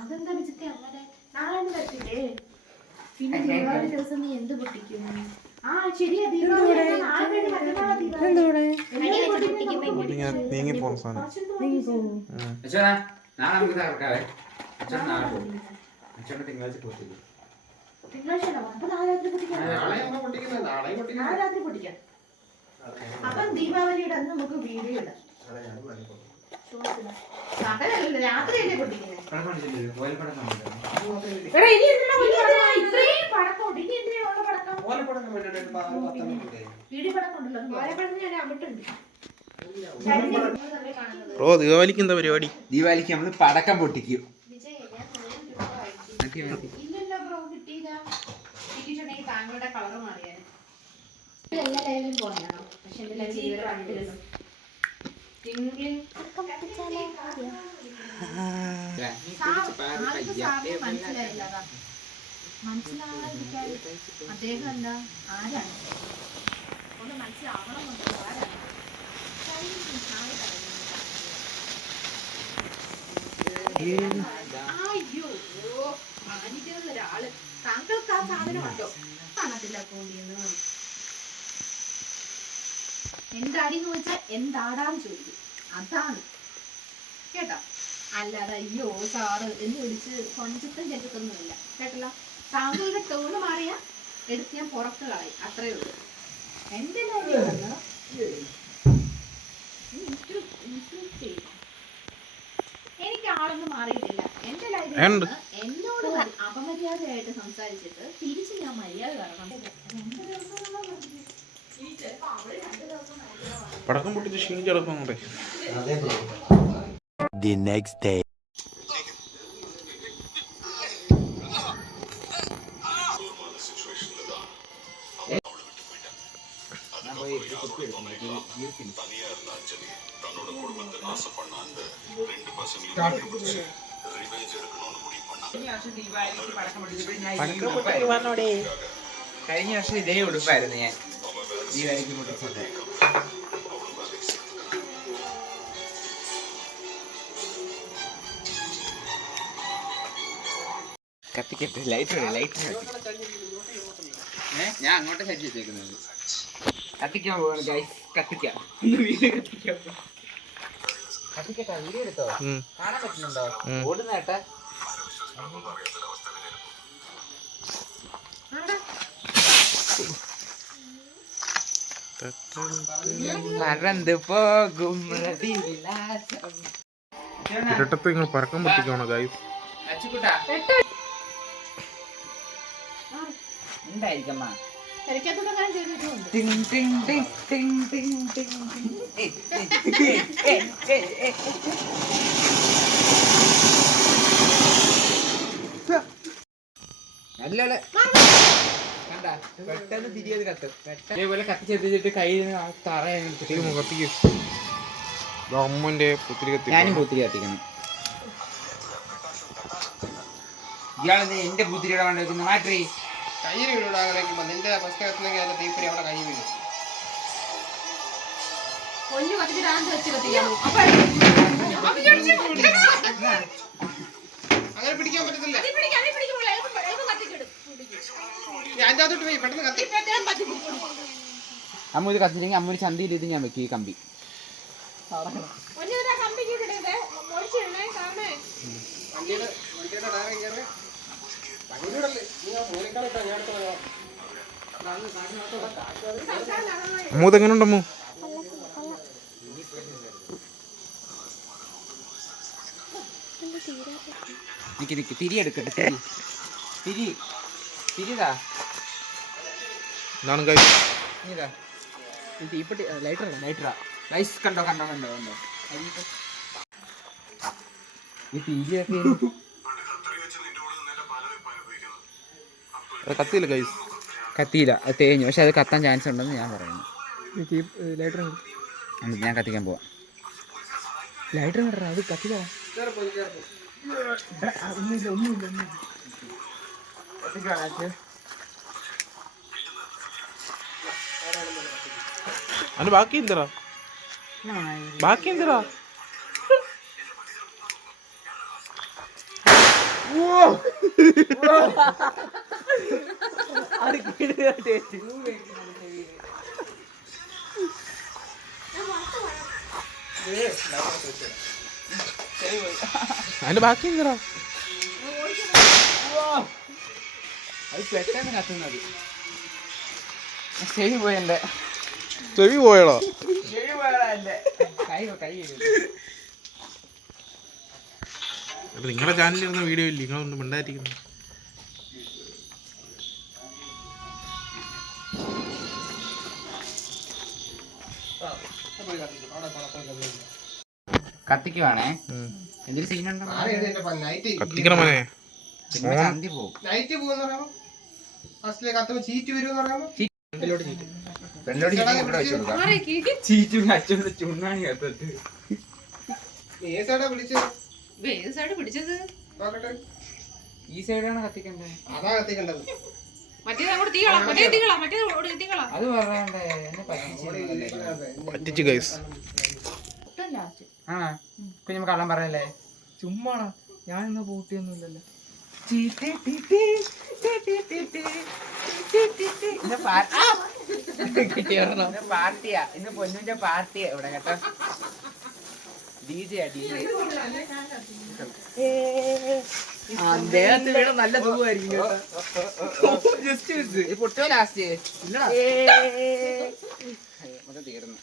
അതെന്താ വിചിട്ട് അങ്ങനെ നാളെ പറ്റില്ലേ? പിന്നെ ദീപാവലി ദിവസം നീ എന്ത് പൊട്ടിക്കും? ആ ശരിയാ, ദീപാവലി അപ്പം ദീപാവലിയുടെ അന്ന് നമുക്ക് വീഡിയോ ഇടാം. രാത്രിയല്ലേ പൊട്ടിക്കുന്നത്? ഇത്രയും പടക്കമുണ്ട്, ഇനി എന്തിനാ പടക്കം? ഓ ദീപാവലിക്ക് എന്താ പരിപാടി? ദീപാവലിക്ക് നമ്മള് പടക്കം പൊട്ടിക്കും. ഇല്ലല്ലോ ബ്രോ, കിട്ടിയില്ല. കിട്ടിയിട്ടുണ്ടെങ്കിൽ താങ്കളുടെ കളർ മാറിയാൽ എല്ലാ ലൈവിലും പോയാണോ? പക്ഷെ എന്റെ ലൈവിൽ കണ്ടില്ലല്ലോ. മനസ്സിലാകാതിരിക്കാൻ അദ്ദേഹം എന്താ ആരാണ് ഒന്ന് മനസ്സിലാവണമെന്നുണ്ട്. ആരാണ്? അയ്യോ മാനിക്കുന്ന ഒരാള്. താങ്കൾക്ക് ആ സാധനം ഉണ്ടോ? കാണത്തില്ല കോണ്ടിന്ന്. എന്താടിന്ന് ചോദിച്ചാൽ എന്താടാന്ന് ചോദിക്കും. അതാണ് കേട്ടോ. അല്ലാതെ അയ്യോ സാറ് എന്ന് വിളിച്ച് കൊഞ്ചത്തും ചെറ്റത്തൊന്നുമില്ല കേട്ടല്ലോ. താങ്കളുടെ ടോണ് മാറിയ എടുത്ത് ഞാൻ പുറത്ത് കളയും, അത്രേ ഉള്ളൂ. എന്റെ എനിക്ക് ആളൊന്നും മാറിയിട്ടില്ല. എന്റെ ലൈഫിൽ എന്നോട് അപമര്യാദയായിട്ട് സംസാരിച്ചിട്ട് തിരിച്ച് ഞാൻ മര്യാദ കാരണം പടക്കം പൊട്ടിച്ച് ക്ഷീണിച്ചെടുക്കുന്നുണ്ടേ. The next day. കഴിഞ്ഞ വർഷം ഇതേ ഉടുപ്പായിരുന്നു ഞാൻ ദീപാവലിക്ക് പൊട്ടിച്ചത്. കത്തിക്കട്ടെ, ലൈറ്റ് ഞാൻ അങ്ങോട്ട് സെറ്റ് ചെയ്തേക്കുന്നത്. കത്തിക്കാൻ പോവാണ് ഗൈസ്. കത്തിക്കാം, കത്തിക്കട്ടാ. വീഡിയോ എടുത്തോ? കാണാൻ പറ്റുന്നുണ്ടോ? ഓടുന്നേട്ടാ. പറന്ന് പോകും ഇരട്ടത്ത് നിങ്ങൾ പടക്കം പൊട്ടിക്കണോ ഗൈസ്? ഉണ്ടായിരിക്കമ്മ. നല്ല പെട്ടെന്ന് തിരിയത് കത്തും. ഇതേപോലെ കത്തിച്ചെത്തിച്ചിട്ട് കയ്യിൽ അമ്മന്റെ പുത്തിരി കത്തി. ഞാനും പുത്തിരി കത്തിക്കണം. ഇയാളെന്താ എന്റെ പുത്തിരിയുടെ വേണ്ട വെക്കുന്ന മാറ്റി കയ്യിൽ വീടുണ്ടാകുമ്പോ നിന്റെ പുസ്തകത്തിലേക്ക് അതിന്റെ തീപ്പരി അവിടെ കൈ വീഴും. അങ്ങനെ പിടിക്കാൻ പറ്റത്തില്ല. അമ്മ ഇത് കത്തില്ലെങ്കിൽ അമ്മ ഒരു ചന്തയിൽ ഇത് ഞാൻ വെക്കും. ഈ കമ്പി അമ്മൂതെങ്ങനെയുണ്ടമ്മൂ? നിക്ക് തിരി എടുക്കട്ടെ. തിരിതാ തീപ്പെട്ടി ലൈറ്ററാ. ലൈസ് കണ്ടോ ഈ തിരിയൊക്കെ കത്തിയില്ല ഗൈസ്, കത്തിയില്ല, തേഞ്ഞു. പക്ഷെ അത് കത്താൻ ചാൻസ് ഉണ്ടെന്ന് ഞാൻ പറയുന്നു. ലൈറ്റർ ഞാൻ കത്തിക്കാൻ പോവാം. ലൈറ്റർ കണ്ടോ? അത് കത്തില്ല. അതിന് ബാക്കി എന്തിനാ? അതിന്റെ ബാക്കി എന്തിനാ? അത് പെട്ടെന്ന് കത്തുന്നത്. ചെവി പോയി എന്റെ. ചെവി പോയടാ. ചെവി പോയടാ എന്റെ. കൈ നിങ്ങളുടെ ചാനലിൽ ഇരുന്ന വീഡിയോ ഇല്ല, നിങ്ങളൊന്നും മിണ്ടായിരിക്കുന്നു. കത്തിക്കുവാണേ. എന്തൊരു സീനുണ്ടോ? കത്തിക്കണം മോനെ. ചന്തി പോവും. നൈറ്റ് പോകുന്ന പറയുമ്പോ ഫസ്റ്റിലെ കത്തുമ്പോ ചീറ്റ് വരുമെന്ന് പറയുമ്പോ ചീറ്റും അച്ഛൻ്റെ ചുണ്ണാണി കത്തത്ത്. ഏ സൈഡാ പിടിച്ചത്? ഏത് സൈഡ് പിടിച്ചത്? നോക്കട്ടെ. ഈ സൈഡാണ് കത്തിക്കണ്ടേ? അതാ കത്തിക്കണ്ടത്. മറ്റേത് അങ്ങോട്ട് തീകളാ, മറ്റേ തീകളാ. അത് പറയണ്ടേ, എന്നെ പറ്റിച്ചു. പറ്റിച്ചു ഗൈസ്. ആ കുഞ്ഞമ്മ കള്ളം പറയല്ലേ? ചുമ്മാണോ, ഞാനിന്ന് പൂട്ടിയൊന്നുമില്ലല്ലോ. പാർട്ടിയാ ഇന്ന്, പൊന്നുന്റെ പാർട്ടിയാ ഇവിടെ കേട്ടോ. ഡിജെ അദ്ദേഹത്തിന് നല്ല സുഖമായിരിക്കും. പൊട്ടോ ലാസ്റ്റ് തീർന്നു.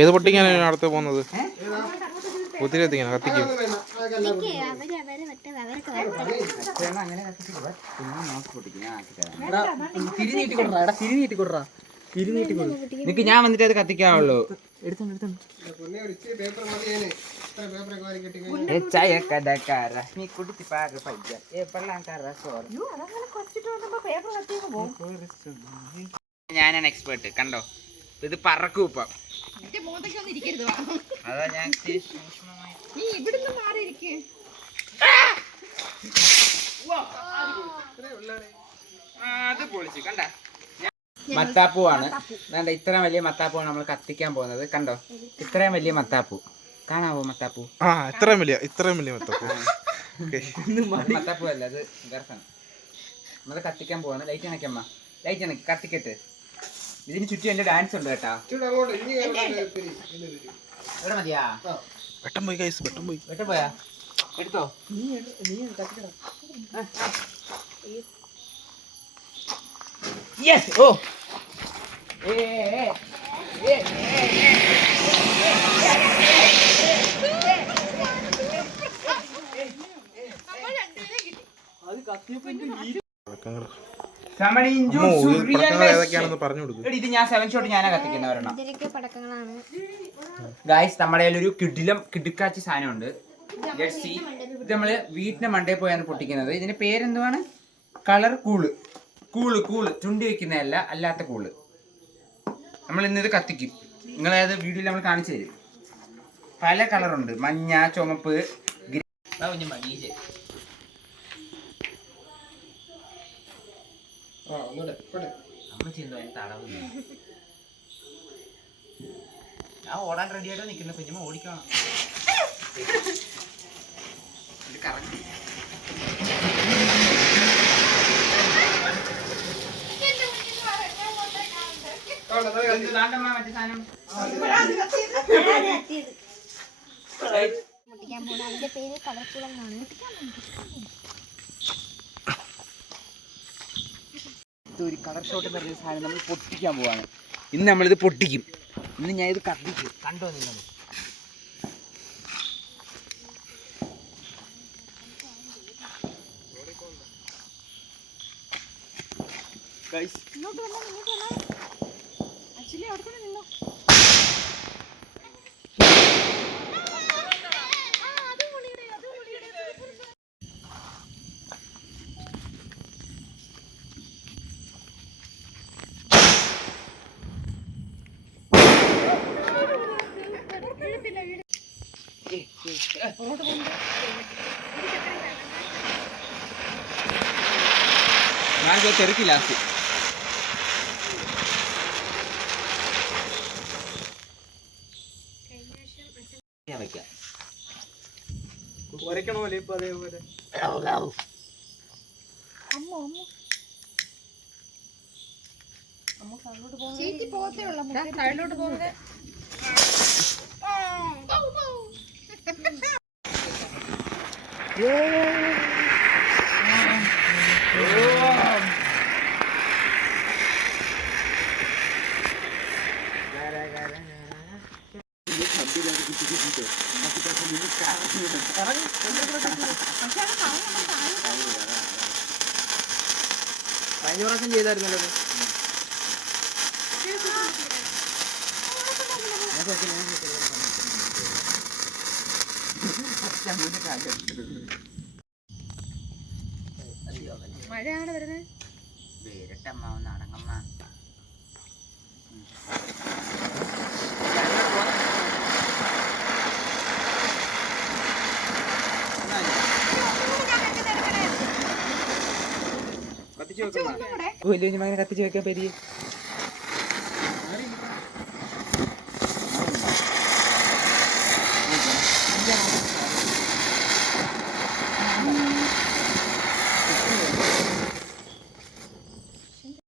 ഏത് പൊട്ടിക്കാനാണ് അടുത്ത് പോകുന്നത്? ഒത്തിരി എത്തിക്കാനാ കത്തിക്കും. നിനക്ക് ഞാൻ വന്നിട്ട് അത് കത്തിക്കാവുള്ളൂ. ഞാനാണ് എക്സ്പേർട്ട്, കണ്ടോ? ഇത് പറക്കും ഇപ്പം. അതാ ഞാൻ അത് പൊളിച്ചു. കണ്ട മത്താപ്പൂവാണ്. വേണ്ട, ഇത്രയും വലിയ മത്താപ്പൂവാണ് നമ്മൾ കത്തിക്കാൻ പോകുന്നത്. കണ്ടോ, ഇത്രയും വലിയ മത്താപ്പൂ കാണാവോ? മത്താപ്പൂ ഇത്രയും വലിയ മത്താപ്പൂ. മത്താപ്പൂ അല്ല, അത് ഗർഭം. നമ്മൾ കത്തിക്കാൻ പോവാണ്. ലൈറ്റ് അണക്കമ്മ, ലൈറ്റ് അണക്ക്, കത്തിക്കട്ട്. ഇതിന് ചുറ്റും എന്റെ ഡാൻസ് ഉണ്ട് കേട്ടാ. എവിടെ മതിയാ? വെട്ടം പോയി ഗൈസ്, വെട്ടം പോയി. വെട്ടം പോയാ? എടുത്തോ. യെസ്. ഓ ഏതൊക്കെയാണെന്ന് പറഞ്ഞു കൊടുക്കും. ഇത് ഞാൻ 7 ഷോട്ട് ഞാനാ കത്തിക്കുന്നവരെണ്ണം. ഗായ്സ്, നമ്മുടെ ഒരു കിടുക്കാച്ചി സാധനമുണ്ട്. ഇത് നമ്മള് വീട്ടിന്റെ മണ്ടയിൽ പോയാണ് പൊട്ടിക്കുന്നത്. ഇതിന്റെ പേരെന്തുവാണ്? Colour cool. ചുണ്ടി വെക്കുന്നതല്ല, അല്ലാത്ത കൂള്. നമ്മൾ ഇന്നത് കത്തിക്കും. നിങ്ങളേത് വീഡിയോയിൽ നമ്മൾ കാണിച്ചു തരും. പല കളറുണ്ട്, മഞ്ഞ, ചുമപ്പ്, ഞാൻ ഓടാൻ റെഡി ആയിട്ട് നിൽക്കുന്ന കുഞ്ഞമ്മ ഓടിക്കണം. മറ്റേ സാധനം ഒരു കളർ ഷോട്ട് എന്ന് പറഞ്ഞ സാധനം നമ്മൾ പൊട്ടിക്കാൻ പോവാണ്. ഇന്ന് നമ്മളിത് പൊട്ടിക്കും. ഇന്ന് ഞാൻ ഇത് കത്തിക്കും. കണ്ടോ നിങ്ങൾ? ഇങ്ങോട്ട് വന്നോ. ആക്ച്വലി അവിടെ തന്നെ നിന്നോ. ഞാൻ തെറുക്കി ലാസ്റ്റ്. സൈഡിലോട്ട് പോകുന്നത് കഴിഞ്ഞ പ്രാവശ്യം ചെയ്തായിരുന്നല്ലോ മഴയാണ് വരുന്നത്. വേരട്ടമ്മ ഒന്ന് അടങ്ങമ്മ. കത്തിച്ചു വെക്കണം. വലിയ മകനെ കത്തിച്ച് വെക്കാൻ പെരിയ